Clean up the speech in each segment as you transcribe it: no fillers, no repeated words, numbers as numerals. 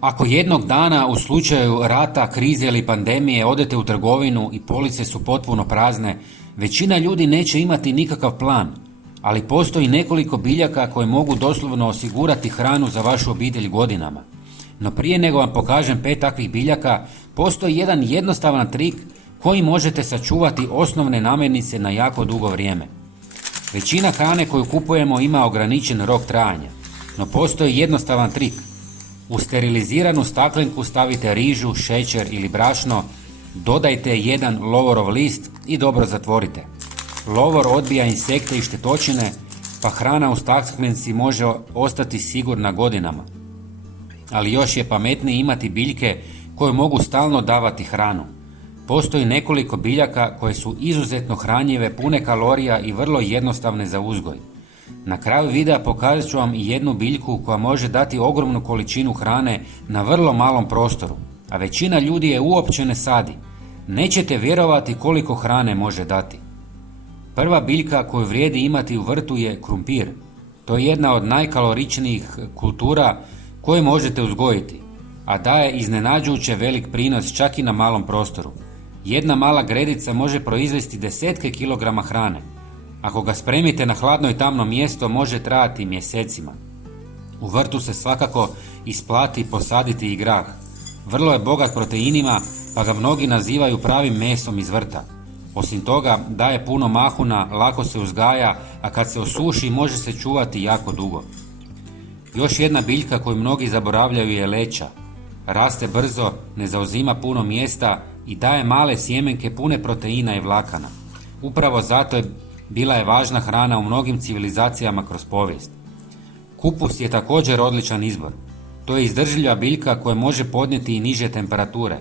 Ako jednog dana u slučaju rata, krize ili pandemije odete u trgovinu i police su potpuno prazne, većina ljudi neće imati nikakav plan, ali postoji nekoliko biljaka koje mogu doslovno osigurati hranu za vašu obitelj godinama. No prije nego vam pokažem 5 takvih biljaka, postoji jedan jednostavan trik koji možete sačuvati osnovne namirnice na jako dugo vrijeme. Većina hrane koju kupujemo ima ograničen rok trajanja, no postoji jednostavan trik. U steriliziranu staklenku stavite rižu, šećer ili brašno, dodajte jedan lovorov list i dobro zatvorite. Lovor odbija insekte i štetočine, pa hrana u staklenci može ostati sigurna godinama. Ali još je pametnije imati biljke koje mogu stalno davati hranu. Postoji nekoliko biljaka koje su izuzetno hranjive, pune kalorija i vrlo jednostavne za uzgoj. Na kraju videa pokazat ću vam i jednu biljku koja može dati ogromnu količinu hrane na vrlo malom prostoru, a većina ljudi je uopće ne sadi. Nećete vjerovati koliko hrane može dati. Prva biljka koju vrijedi imati u vrtu je krumpir. To je jedna od najkaloričnijih kultura koje možete uzgojiti, a daje iznenađujuće velik prinos čak i na malom prostoru. Jedna mala gredica može proizvesti desetke kilograma hrane. Ako ga spremite na hladno i tamno mjesto, može trajati mjesecima. U vrtu se svakako isplati posaditi i grah. Vrlo je bogat proteinima, pa ga mnogi nazivaju pravim mesom iz vrta. Osim toga, daje puno mahuna, lako se uzgaja, a kad se osuši može se čuvati jako dugo. Još jedna biljka koju mnogi zaboravljaju je leća. Raste brzo, ne zauzima puno mjesta i daje male sjemenke pune proteina i vlakana. Upravo zato bila je važna hrana u mnogim civilizacijama kroz povijest. Kupus je također odličan izbor. To je izdržljiva biljka koja može podnijeti i niže temperature.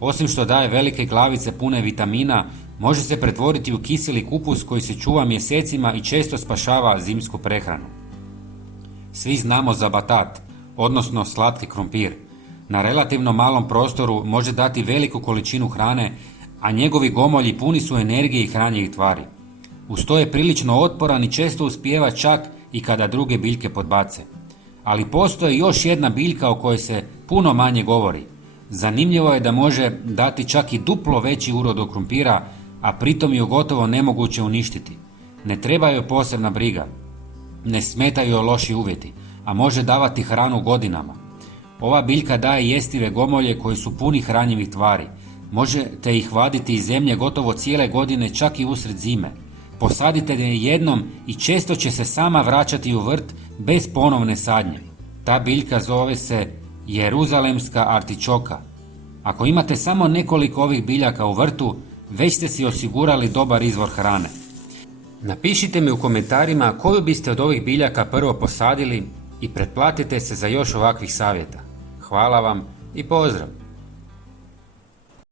Osim što daje velike glavice pune vitamina, može se pretvoriti u kiseli kupus koji se čuva mjesecima i često spašava zimsku prehranu. Svi znamo za batat, odnosno slatki krumpir. Na relativno malom prostoru može dati veliku količinu hrane, a njegovi gomolji puni su energije i hranjivih tvari. Uz to je prilično otporan i često uspijeva čak i kada druge biljke podbace. Ali postoji još jedna biljka o kojoj se puno manje govori. Zanimljivo je da može dati čak i duplo veći urod od krumpira, a pritom ju gotovo nemoguće uništiti. Ne treba joj posebna briga. Ne smetaju joj loši uvjeti, a može davati hranu godinama. Ova biljka daje jestive gomolje koji su puni hranjivih tvari. Možete ih vaditi iz zemlje gotovo cijele godine, čak i usred zime. Posadite je jednom i često će se sama vraćati u vrt bez ponovne sadnje. Ta biljka zove se jeruzalemska artičoka. Ako imate samo nekoliko ovih biljaka u vrtu, već ste si osigurali dobar izvor hrane. Napišite mi u komentarima koju biste od ovih biljaka prvo posadili i pretplatite se za još ovakvih savjeta. Hvala vam i pozdrav!